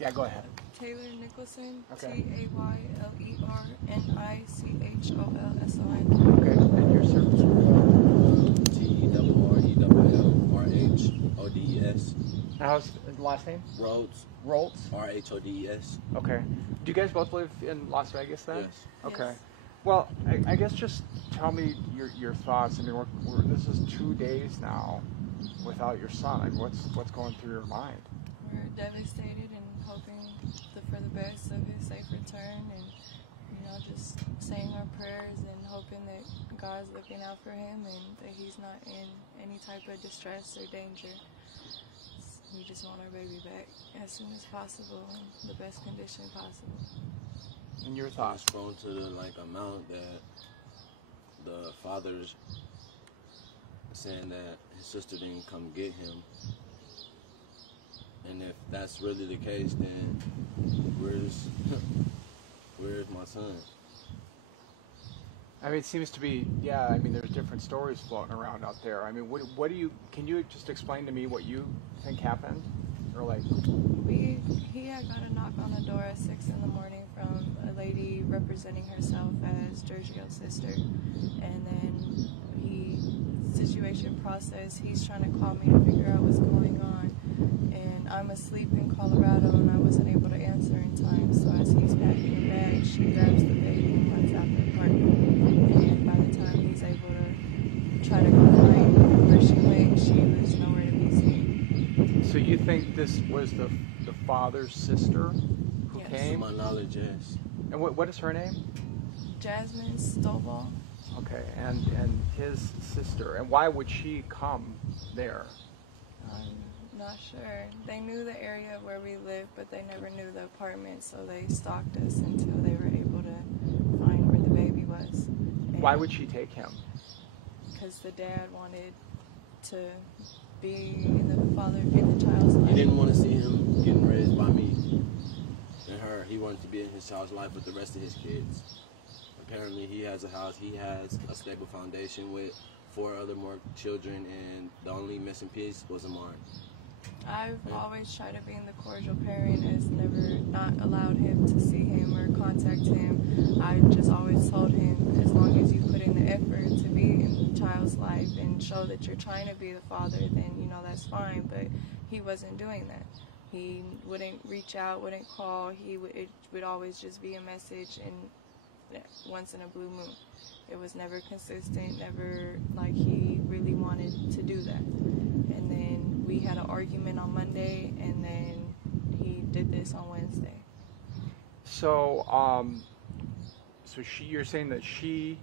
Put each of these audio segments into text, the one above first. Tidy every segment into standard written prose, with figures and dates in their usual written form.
Yeah, go ahead. Tayler Nicholson, Okay. Taylernicolson. Okay, and your service? Terrell. How's the last name? Rhodes. Rhodes? Rhodes. Okay. Do you guys both live in Las Vegas then? Yes. Okay. Yes. Well, I guess just tell me your thoughts. I mean, this is 2 days now without your son. Like, what's going through your mind? We're devastated and hoping for the best of his safe return, and just saying our prayers and hoping that God's looking out for him and that he's not in any type of distress or danger. We just want our baby back as soon as possible in the best condition possible. And your I was thoughts? thrown to the amount that the father's saying that his sister didn't come get him. And if that's really the case, then where's my son? I mean, it seems to be, yeah, I mean, there's different stories floating around out there. I mean, can you just explain to me what you think happened? Or like... He had got a knock on the door at 6 in the morning from a lady representing herself as Giorgio's sister. And then situation process, he's trying to call me to figure out what's going on. And I'm asleep in Colorado and I wasn't able to answer in time. So as he's packing the bag, she grabs the baby and runs out the apartment. And by the time he's able to try to go find where she went, she was nowhere to be seen. So you think this was the father's sister who Yes. came? To my knowledge, yes. And what is her name? Jasmine Stovall. Okay, and his sister. And why would she come there? I'm not sure. They knew the area where we lived, but they never knew the apartment, so they stalked us until they were able to find where the baby was. And Why would she take him? because the dad wanted to be in the child's life. He didn't want to see him getting raised by me and her. He wanted to be in his child's life with the rest of his kids. Apparently, he has a house. He has a stable foundation with 4 other more children, and the only missing piece was Amari. I've always tried to be in the cordial parent, has never not allowed him to see him or contact him. I just always told him, as long as you put in the effort to be in the child's life and show that you're trying to be the father, then that's fine. But he wasn't doing that. He wouldn't reach out, wouldn't call. It would always just be a message and once in a blue moon. It was never consistent, never like he really wanted to do that. And then we had an argument on Monday, and then he did this on Wednesday. So, you're saying that she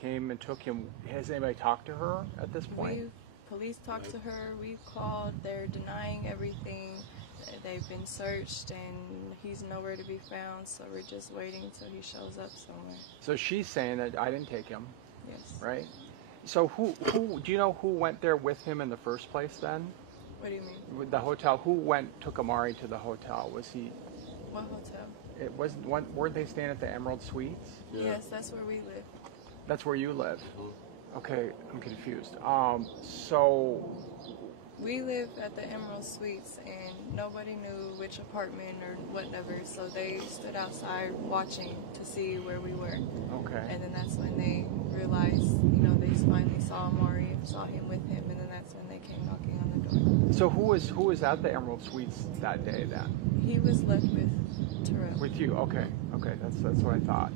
came and took him. Has anybody talked to her at this point? Police talked to her. We've called. They're denying everything. They've been searched, and he's nowhere to be found. So we're just waiting until he shows up somewhere. So she's saying that I didn't take him. Yes. Right. So who do you know who went there with him in the first place then? What do you mean? With the hotel, who took Amari to the hotel? Was he? What hotel? It wasn't. Weren't they staying at the Emerald Suites? Yeah. Yes, that's where we live. That's where you live. Mm-hmm. Okay, I'm confused. So we lived at the Emerald Suites, and nobody knew which apartment or whatever, so they stood outside watching to see where we were. Okay. And then that's when they realized, they finally saw Amari and saw him with him, and then that's when they came knocking on the door. So who was at the Emerald Suites that day then? He was left with Terrell. With you? Okay. That's what I thought.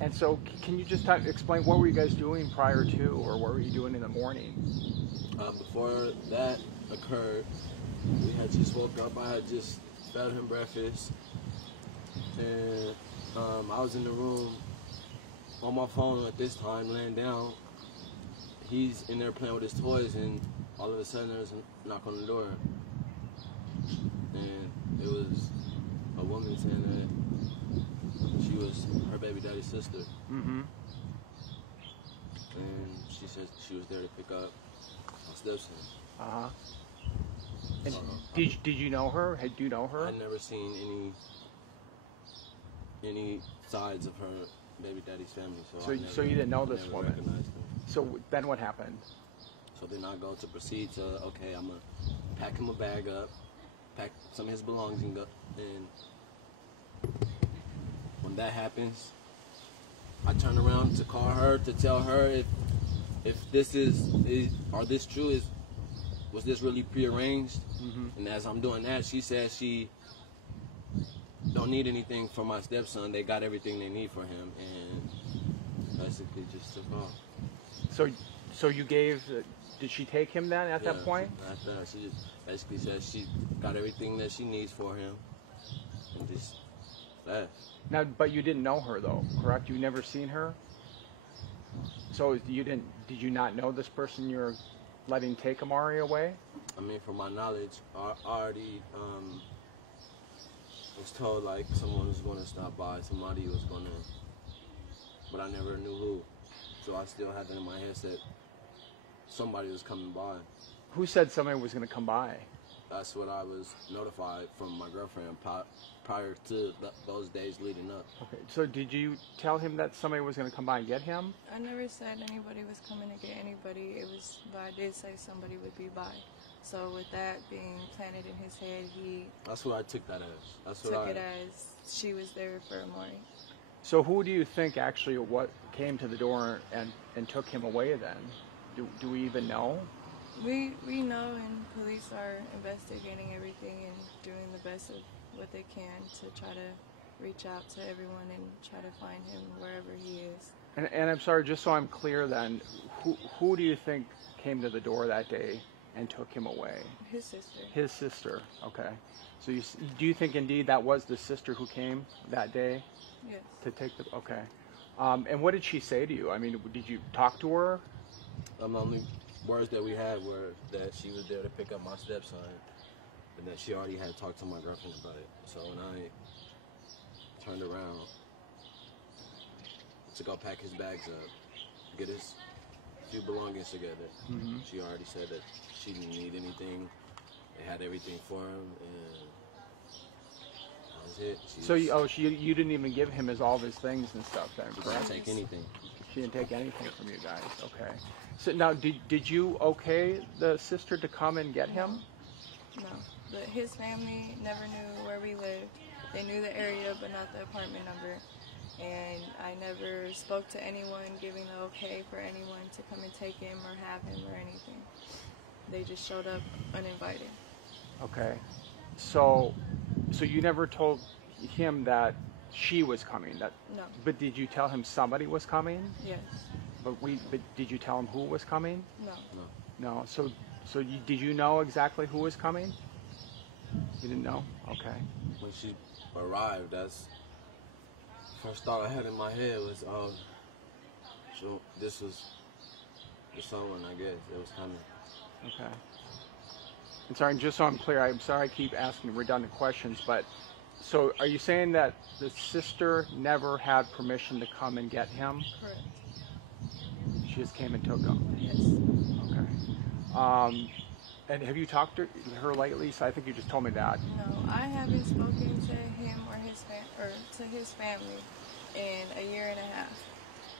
And so, can you just explain what were you guys doing prior to, or what were you doing in the morning? Before that occurred, we had just woke up. I had just fed him breakfast, and I was in the room on my phone at this time, laying down. He's in there playing with his toys, and all of a sudden there's a knock on the door, and it was a woman saying that she was her baby daddy's sister. Mm-hmm. And she said she was there to pick up my stepson. Uh-huh. And did you know her? Do you know her? I'd never seen any sides of her baby daddy's family. So you didn't know this woman? Recognized her. So then what happened? So then I go to proceed to, okay, I'm going to pack him a bag up, pack some of his belongings up, and that happens, I turn around to call her to tell her if this is or this true, was this really prearranged? And as I'm doing that, she says she don't need anything from my stepson. They got everything they need for him, and basically just took off. So you gave? Did she take him then at that point? After that, she just basically said she got everything that she needs for him, and just left. Now, but you didn't know her though, correct? You never seen her. So you didn't? Did you not know this person you're letting take Amari away? I mean, from my knowledge, I already was told like someone was going to stop by, somebody was going to, but I never knew who. So I still had that in my head that somebody was coming by. Who said somebody was going to come by? That's what I was notified from my girlfriend prior to those days leading up. Okay, so did you tell him that somebody was going to come by and get him? I never said anybody was coming to get anybody. It was, but I did say somebody would be by. So with that being planted in his head, he That's what I took that as. That's what took it as she was there for Amari. So who do you think actually what came to the door and took him away then? Do we even know? We know, and police are investigating everything and doing the best of what they can to try to reach out to everyone and try to find him wherever he is. And I'm sorry, just so I'm clear then, who do you think came to the door that day and took him away? His sister. His sister, okay. So do you think indeed that was the sister who came that day? Yes. To take the, okay. And what did she say to you? I mean, did you talk to her? The only words that we had were that she was there to pick up my stepson, and that she already had talked to my girlfriend about it. So when I turned around to go pack his bags up, get his few belongings together, she already said that she didn't need anything. They had everything for him, and that was it. You didn't even give him all of his things and stuff then, She correct? didn't take anything. She didn't take anything from you guys, okay. So now, did you okay the sister to come and get him? No. But his family never knew where we lived. They knew the area, but not the apartment number. And I never spoke to anyone giving the okay for anyone to come and take him or have him or anything. They just showed up uninvited. Okay. So you never told him that she was coming? No. But did you tell him somebody was coming? Yes. But did you tell him who was coming? No. No. So did you know exactly who was coming? You didn't know? Okay. When she arrived, that's the first thought I had in my head was, oh, so this was the someone, I guess, that was coming. Okay. And sorry, just so I'm clear, I'm sorry I keep asking redundant questions, but so are you saying that the sister never had permission to come and get him? Correct. She just came and took him? Yes. Okay. And have you talked to her lately? So I think you just told me that. No, I haven't spoken to him or to his family in a year and a half.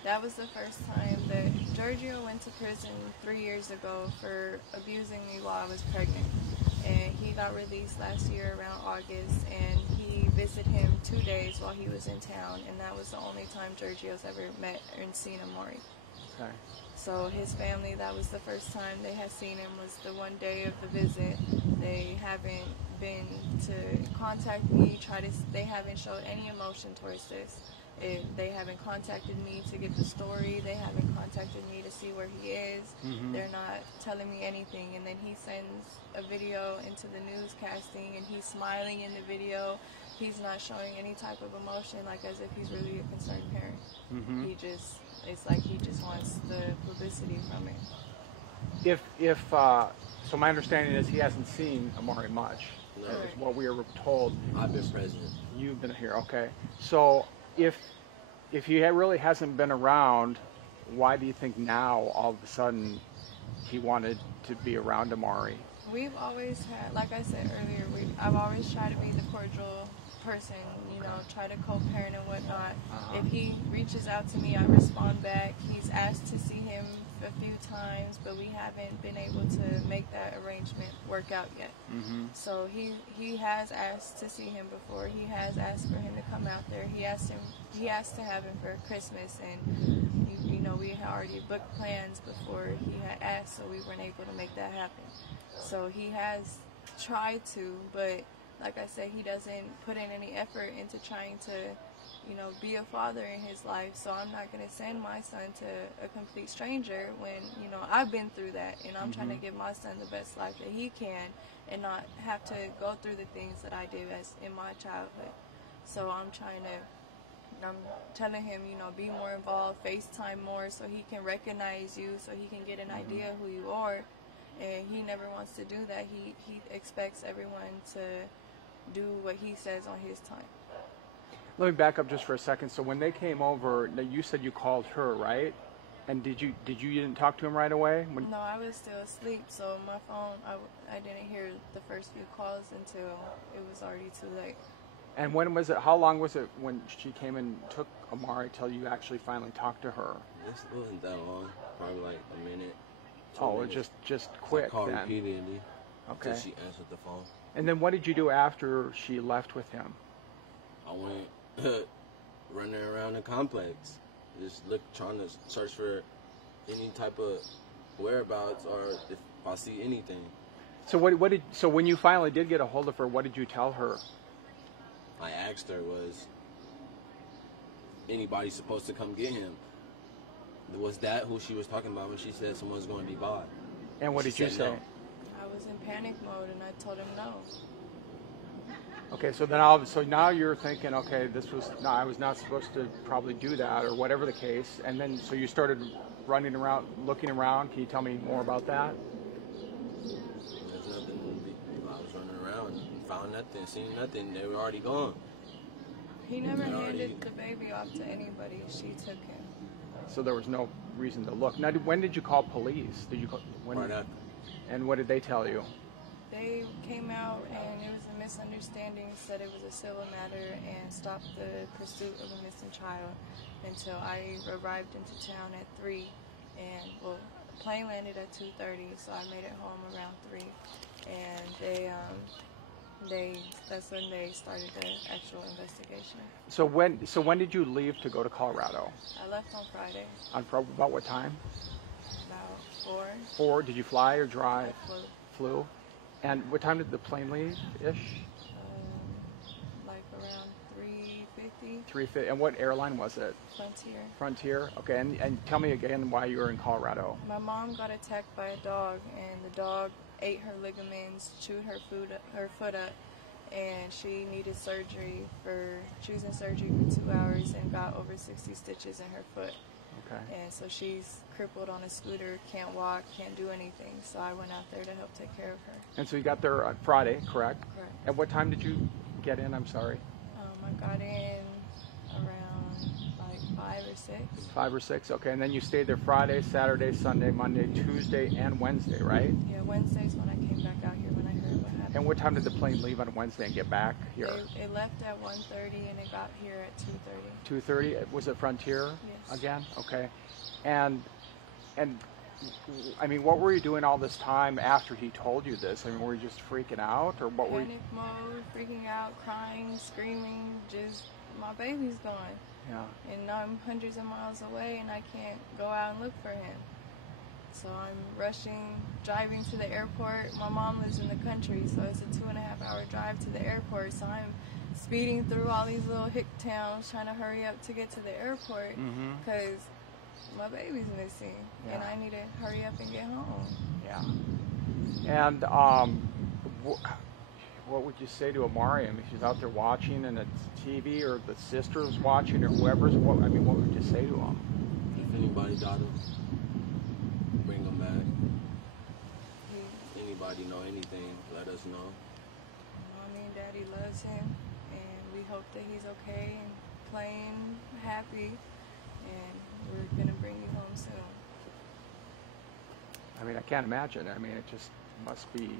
That was the first time that Giorgio went to prison 3 years ago for abusing me while I was pregnant. And he got released last year around August, and he visited him 2 days while he was in town, and that was the only time Giorgio's ever met and seen Amari. Okay. So his family, that was the first time they had seen him, was the one day of the visit. They haven't been to contact me, they haven't showed any emotion towards this. They haven't contacted me to get the story. They haven't contacted me to see where he is. They're not telling me anything. And then he sends a video into the newscasting, and he's smiling in the video. He's not showing any type of emotion, like as if he's really a concerned parent. It's like he just wants the publicity from it. So my understanding is he hasn't seen Amari much. No. Is what we were told. I've been present. You've been here, okay. So if he really hasn't been around, why do you think now all of a sudden he wanted to be around Amari? We've always had, like I said earlier, I've always tried to be the cordial person, you know, Okay. try to co-parent and whatnot. Uh-huh. If he reaches out to me, I respond back. He's asked to see him a few times, but we haven't been able to make that arrangement work out yet. Mm-hmm. So he has asked to see him before. He has asked for him to come out there. He asked to have him for Christmas, and you know, we had already booked plans before he had asked, so we weren't able to make that happen. So he has tried to, but like I said, he doesn't put in any effort into trying to, you know, be a father in his life. So I'm not going to send my son to a complete stranger when, you know, I've been through that, and I'm trying to give my son the best life that he can and not have to go through the things that I did as in my childhood. So I'm telling him, you know, be more involved, FaceTime more so he can recognize you, so he can get an idea who you are. And he never wants to do that. He expects everyone to do what he says on his time. Let me back up just for a second. So when they came over, now you said you called her, right? And you didn't talk to him right away? No, I was still asleep, so my phone, I didn't hear the first few calls until it was already too late. And when was it? How long was it when she came and took Amari till you actually finally talked to her? This wasn't that long. Probably like a minute. Oh, it just quick I called then. repeatedly Okay. until she answered the phone. And then what did you do after she left with him? I went running around the complex, just trying to search for any type of whereabouts or if I see anything. So so when you finally did get a hold of her, what did you tell her? I asked her, was anybody supposed to come get him? Was that who she was talking about when she said someone's going to be by? And what did you say? No. I was in panic mode, and I told him no. Okay, so now you're thinking, okay, I was not supposed to probably do that, or whatever the case. And then so you started running around, looking around. Can you tell me more about that? There's nothing. I was running around and found nothing, seen nothing. They were already gone. He never handed the baby off to anybody. She took him. So there was no reason to look. Now, when did you call police? Right after. And what did they tell you? They came out, and it was a misunderstanding, said it was a civil matter, and stopped the pursuit of a missing child until I arrived into town at 3. And, well, the plane landed at 2:30, so I made it home around 3. And that's when they started the actual investigation. So when did you leave to go to Colorado? I left on Friday, About what time? about 4. 4. Did you fly or drive? I flew. Flew. And what time did the plane leave-ish? Like around 3:50. 3:50. And what airline was it? Frontier. Frontier. Okay. And tell me again why you were in Colorado. My mom got attacked by a dog, and the dog ate her ligaments, chewed her foot up, and she needed surgery she was in surgery for 2 hours and got over 60 stitches in her foot. Okay. And so she's crippled on a scooter, can't walk, can't do anything. So I went out there to help take care of her. And so you got there on Friday, correct? Correct. At what time did you get in? I'm sorry. I got in around like 5 or 6. 5 or 6. Okay. And then you stayed there Friday, Saturday, Sunday, Monday, Tuesday, and Wednesday, right? Yeah, Wednesday's when I came back out here when I heard what happened. And what time did the plane leave on Wednesday and get back here? It left at 1:30 and it got here at 2:30. 2:30. Was it Frontier? Yes. Again? Okay. And I mean, what were you doing all this time after he told you this? I mean, were you just freaking out, or what were you? Panic mode, freaking out, crying, screaming, just my baby's gone. Yeah. And I'm hundreds of miles away and I can't go out and look for him. So I'm rushing, driving to the airport. My mom lives in the country, so it's a 2.5-hour drive to the airport. So I'm speeding through all these little hick towns, trying to hurry up to get to the airport because my baby's missing, and I need to hurry up and get home. Yeah. And what would you say to Amari? I mean, she's out there watching, and it's TV, or the sister's watching, or whoever's. What would you say to him? If anybody got him, bring him back. Anybody know anything, let us know. Mommy and Daddy loves him, and we hope that he's okay and playing happy, and we're going to bring you home soon. I mean, I can't imagine. I mean, it just must be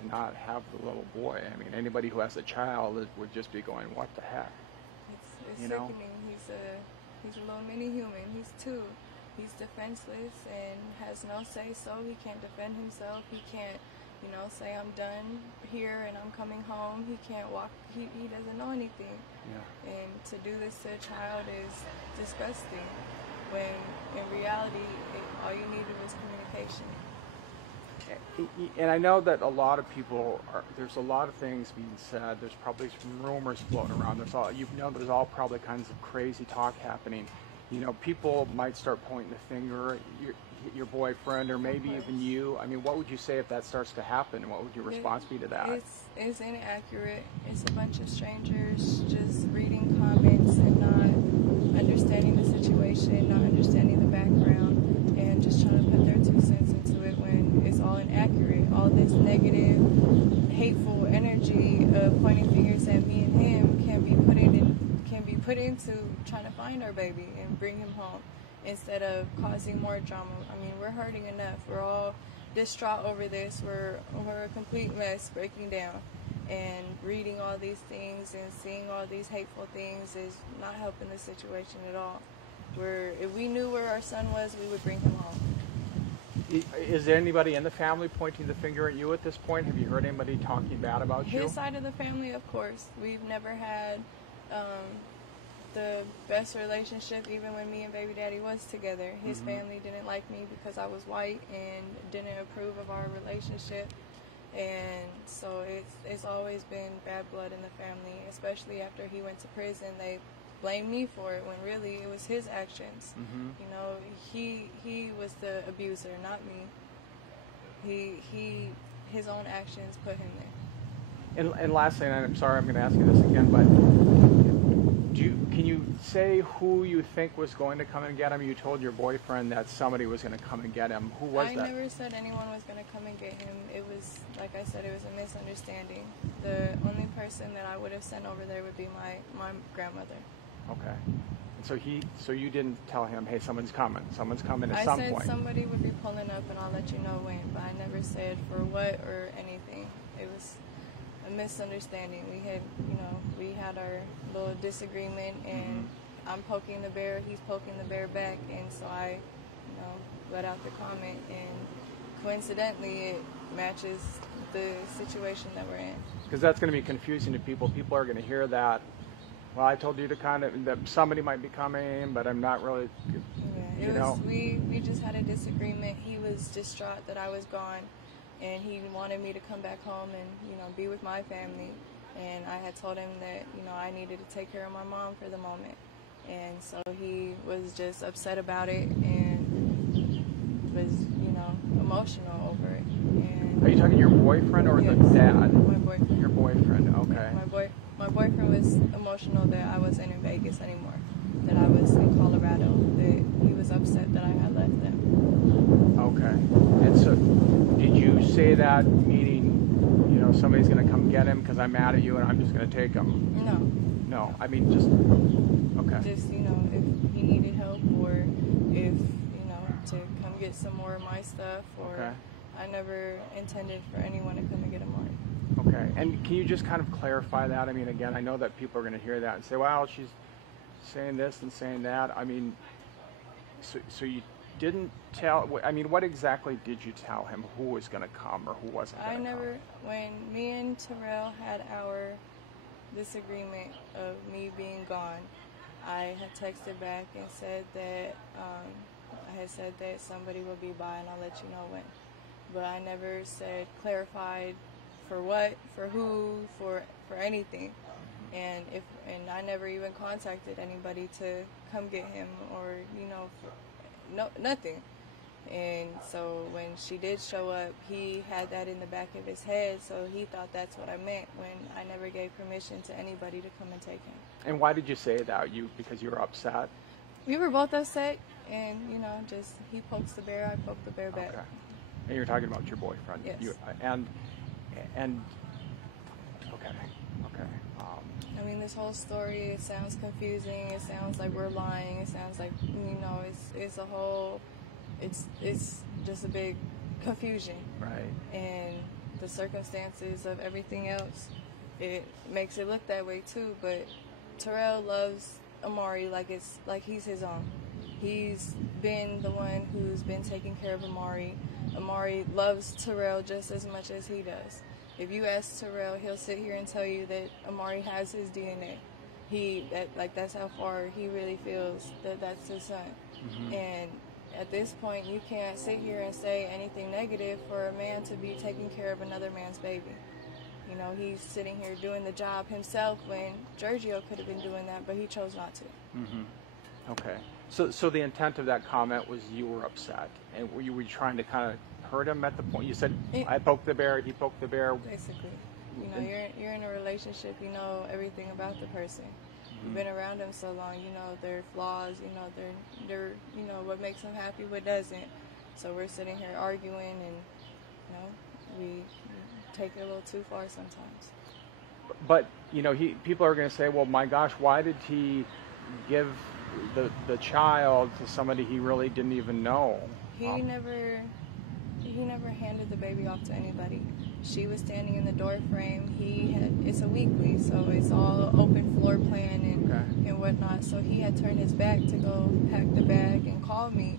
to not have the little boy. I mean, anybody who has a child would just be going, what the heck? It's You know? sickening. He's a little mini human. He's 2. He's defenseless and has no say-so. He can't defend himself. He can't, say I'm done here and I'm coming home. He can't walk. He doesn't know anything. Yeah. And to do this to a child is disgusting. When in reality, all you needed was communication. And I know that a lot of people there's a lot of things being said. There's probably some rumors floating around. There's all probably kinds of crazy talk happening. People might start pointing the finger at your boyfriend or maybe even you. I mean, what would you say if that starts to happen? What would your response be to that? It's inaccurate. It's a bunch of strangers just reading comments and not understanding the situation, not understanding the background, and just trying to put their 2 cents into it when it's all inaccurate. All this negative, hateful energy of pointing fingers at me and him can be put into trying to find our baby and bring him home instead of causing more drama. I mean, we're hurting enough. We're all distraught over this. We're a complete mess, breaking down, and reading all these things and seeing all these hateful things is not helping the situation at all. If we knew where our son was, we would bring him home. Is there anybody in the family pointing the finger at you at this point? Have you heard anybody talking bad about you? His side of the family, of course. We've never had the best relationship, even when me and baby daddy was together. His family didn't like me because I was white and didn't approve of our relationship. And so it's always been bad blood in the family, especially after he went to prison. They blame me for it when really it was his actions. He was the abuser, not me. His own actions put him there. And lastly, and I'm sorry I'm going to ask you this again, but can you say who you think was going to come and get him? You told your boyfriend that somebody was going to come and get him. Who was that? I never said anyone was going to come and get him. It was, like I said, it was a misunderstanding. The only person that I would have sent over there would be my grandmother. Okay. So you didn't tell him, hey, someone's coming at some point. I said somebody would be pulling up and I'll let you know when, but I never said for what or anything. It was a misunderstanding. We had our little disagreement, and I'm poking the bear, he's poking the bear back, and so I, let out the comment, and coincidentally it matches the situation that we're in. Because that's going to be confusing to people. People are going to hear that. Well, I told you that somebody might be coming, but I'm not really. Yeah, we just had a disagreement. He was distraught that I was gone, and he wanted me to come back home and be with my family. And I had told him that I needed to take care of my mom for the moment, and so he was just upset about it and was emotional over it. And are you talking your boyfriend or yes, the dad? My boyfriend. Your boyfriend. Okay. My boyfriend was emotional that I wasn't in Vegas anymore, that I was in Colorado, that he was upset that I had left them. Okay. And so did you say that meaning, somebody's going to come get him because I'm mad at you and I'm just going to take him? No. I mean, just, okay. Just, if he needed help or if, to come get some more of my stuff or okay. I never intended for anyone to come and get him more. Okay, and can you just kind of clarify that? I mean, again, I know that people are going to hear that and say, well, she's saying this and saying that. I mean, so you didn't tell, I mean, what exactly did you tell him? Who was going to come or who wasn't going to come? When me and Terrell had our disagreement of me being gone, I had texted back and said that, I had said that somebody will be by and I'll let you know when. But I never clarified for what, for who, for anything, and I never even contacted anybody to come get him or nothing. And so when she did show up, he had that in the back of his head, so he thought that's what I meant when I never gave permission to anybody to come and take him. And why did you say that? Because you were upset? We were both upset, and just he pokes the bear, I poke the bear back. Okay. And you're talking about your boyfriend. Yes. And okay. I mean, this whole story, it sounds confusing. It sounds like we're lying. It sounds like it's a whole, it's just a big confusion. Right. And the circumstances of everything else, it makes it look that way too. But Terrell loves Amari like he's his own. He's been the one who's been taking care of Amari. Amari loves Terrell just as much as he does. If you ask Terrell, he'll sit here and tell you that Amari has his DNA. That's how far he really feels that that's his son. Mm-hmm. And at this point, you can't sit here and say anything negative for a man to be taking care of another man's baby. You know, he's sitting here doing the job himself when Giorgio could have been doing that, but he chose not to. Mm-hmm. Okay. So the intent of that comment was you were upset, and were you trying to kind of hurt him at the point? You said, I poked the bear, he poked the bear. Basically. You know, you're in a relationship, you know everything about the person. You've been around them so long, you know their flaws, you know they're you know what makes them happy, what doesn't. So we're sitting here arguing, and you know we take it a little too far sometimes. But you know, people are going to say, well, my gosh, why did he give the child to somebody he really didn't even know? He never handed the baby off to anybody. She was standing in the door frame. It's a weekly, so it's all open floor plan and whatnot. So he had turned his back to go pack the bag and call me.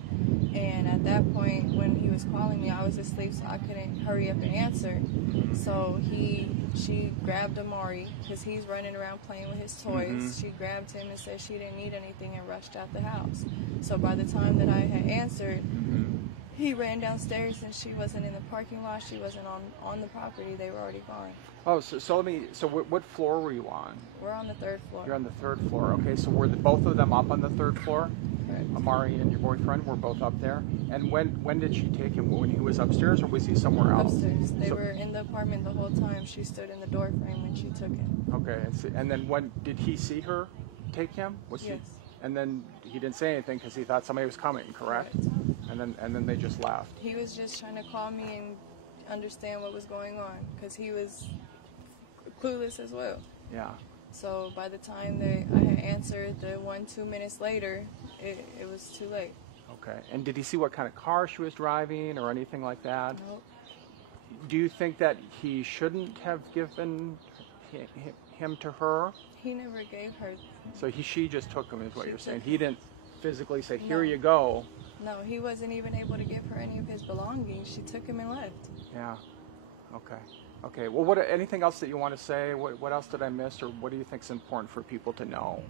And at that point, when he was calling me, I was asleep, so I couldn't hurry up and answer. So she grabbed Amari, because he's running around playing with his toys. Mm-hmm. She grabbed him and said she didn't need anything and rushed out the house. So by the time that I had answered, he ran downstairs, and she wasn't in the parking lot. She wasn't on the property. They were already gone. Oh, so what floor were you on? We're on the third floor. You're on the third floor. Okay, so were both of them up on the third floor? Okay. Amari and your boyfriend were both up there. And when did she take him? When he was upstairs, or was he somewhere else? Upstairs. They were in the apartment the whole time. She stood in the door frame when she took him. Okay, and then when did he see her take him? Yes. And then he didn't say anything because he thought somebody was coming, correct? And then they just left. He was just trying to call me and understand what was going on, because he was clueless as well. Yeah. So by the time that I had answered, the 1-2 minutes later, it was too late. Okay. And did he see what kind of car she was driving or anything like that? Nope. Do you think that he shouldn't have given him to her? He never gave her. So she just took him, is what you're saying. He didn't physically say, here No. you go. No, he wasn't even able to give her any of his belongings. She took him and left. Yeah. Okay. Well, anything else that you want to say? What else did I miss, or what do you think is important for people to know?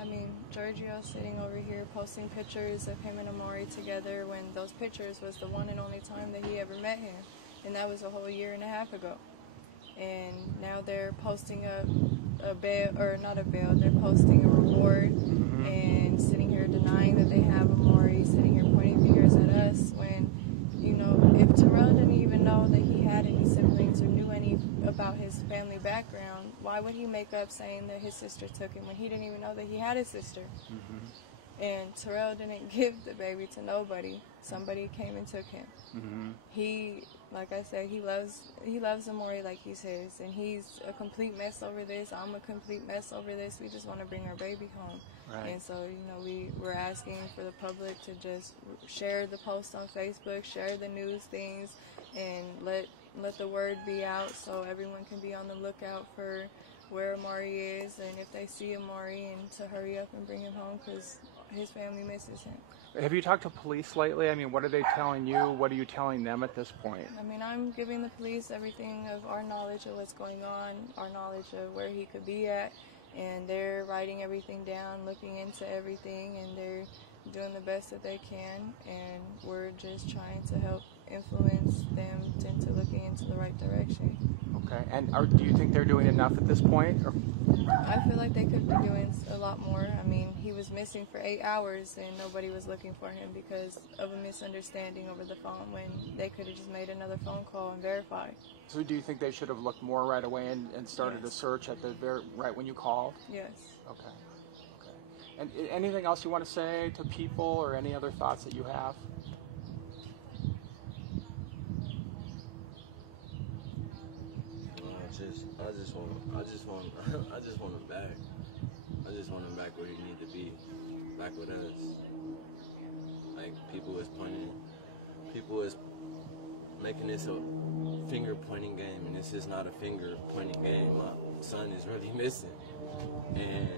I mean, Giorgio's sitting over here posting pictures of him and Amari together, when those pictures was the one and only time that he ever met him, and that was a whole year and a half ago. And now they're posting a bail, or not a bail, they're posting a reward, and sitting here denying that they have Amari, sitting here pointing fingers at us, when, you know, if Terrell didn't even know that he had any siblings or knew any about his family background, why would he make up saying that his sister took him when he didn't even know that he had a sister? And Terrell didn't give the baby to nobody. Somebody came and took him. He, like I said, he loves Amari like he's his, and he's a complete mess over this. I'm a complete mess over this. We just want to bring our baby home. Right. And so, you know, we're asking for the public to just share the post on Facebook, share the news things, and let the word be out so everyone can be on the lookout for where Amari is, and if they see Amari, and to hurry up and bring him home, because his family misses him. Have you talked to police lately? I mean, what are they telling you? What are you telling them at this point? I mean, I'm giving the police everything of our knowledge of what's going on, our knowledge of where he could be at, and they're writing everything down, looking into everything, and they're doing the best that they can, and we're just trying to help influence them into looking into the right direction. Okay, and do you think they're doing enough at this point? Or? I feel like they could be doing a lot more. I mean, he was missing for 8 hours, and nobody was looking for him because of a misunderstanding over the phone, when they could have just made another phone call and verified. So do you think they should have looked more right away and started a search at the right when you called? Yes. Okay. And anything else you want to say to people, or any other thoughts that you have? I just want him back. I just want him back where he need to be, back with us. Like, people is making this finger pointing game, and this is not a finger pointing game. My son is really missing, and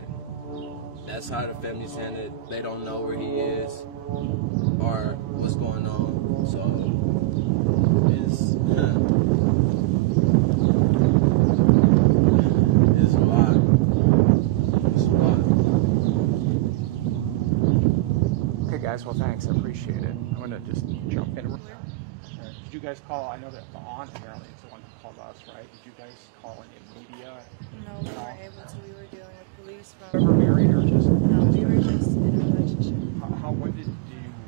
that's how the family's saying that they don't know where he is or what's going on. So it's it's a lot. It's a lot. Okay, guys. Well, thanks. I appreciate it. I'm gonna just jump in. Did you guys call? I know that the aunt apparently is the one who called us, right? Did you guys call any media? No, we weren't able to. We were dealing with police Ever from. married or just? No, we were just in a relationship. When did you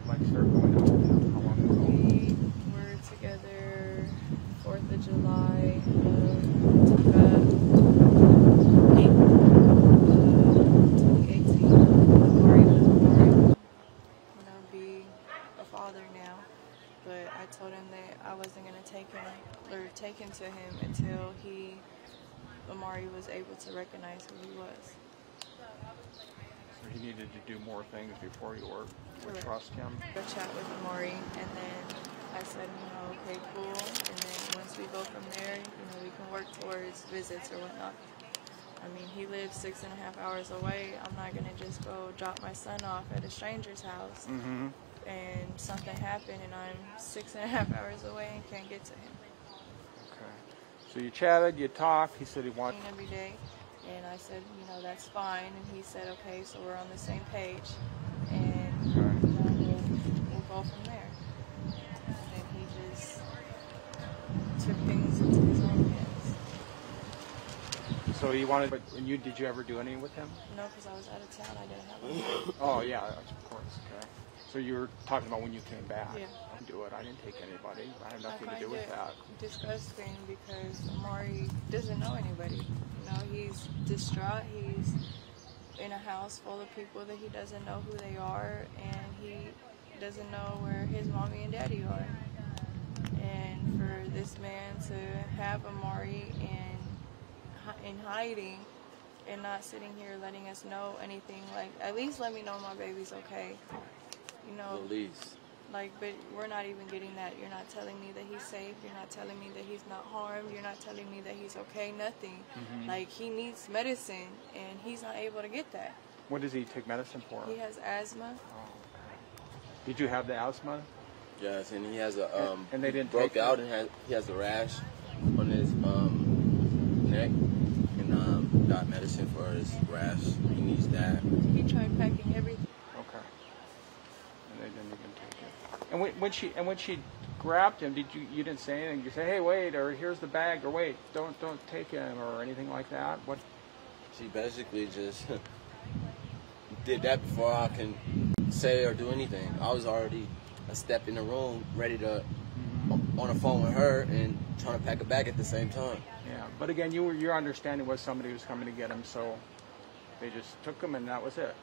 like start going out with him? How long ago? We were together 4th of July of 2018. Maury was born. Be a father now. But I told him that I wasn't going to take him to him until Amari was able to recognize who he was. So he needed to do more things before you would trust him. Go chat with Amari, and then I said, okay, cool. And then once we go from there, we can work towards visits or whatnot. I mean, he lives 6.5 hours away. I'm not going to just go drop my son off at a stranger's house. Mm-hmm. And something happened, and I'm 6.5 hours away and can't get to him. Okay. So you chatted, you talked. He said he wanted Every day, and I said, that's fine. And he said, okay, so we're on the same page, and we'll go from there. And then he just took things into his own hands. So he wanted, but did you ever do anything with him? No, because I was out of town. I didn't have him. Oh yeah, of course. Okay. So you were talking about when you came back. Yeah. I didn't do it. I didn't take anybody. I had nothing to I do find with that. it disgusting because Amari doesn't know anybody. He's distraught. He's in a house full of people that he doesn't know who they are, and he doesn't know where his mommy and daddy are. And for this man to have Amari in hiding and not sitting here letting us know anything, like, at least let me know my baby's okay. At least. But we're not even getting that. You're not telling me that he's safe. You're not telling me that he's not harmed. You're not telling me that he's okay. Nothing. Mm-hmm. He needs medicine, and he's not able to get that. What does he take medicine for? He has asthma. Oh, okay. Did you have the asthma? Yes, and he has a and they didn't broke take out, and he has a rash on his neck, and got medicine for his rash. He needs that. He tried packing everything. Okay. And they didn't even take it. And when she grabbed him, you didn't say anything? You say, hey, wait, or here's the bag, or wait, don't take him, or anything like that? What? She basically just did that before I can say or do anything. I was already a step in the room, ready to on the phone with her and trying to pack a bag at the same time. Yeah, but again, your understanding was somebody was coming to get him, so they just took him, and that was it.